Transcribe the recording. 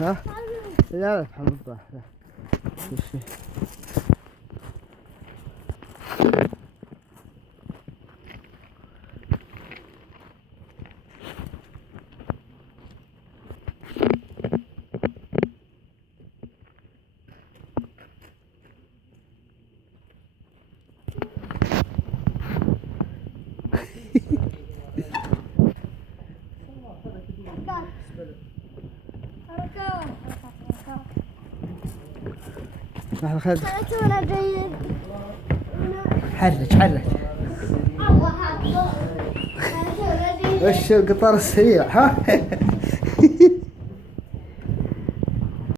ها؟ لا الحمد لله لا شيء. لحظة خالد حرك وش القطار السريع ها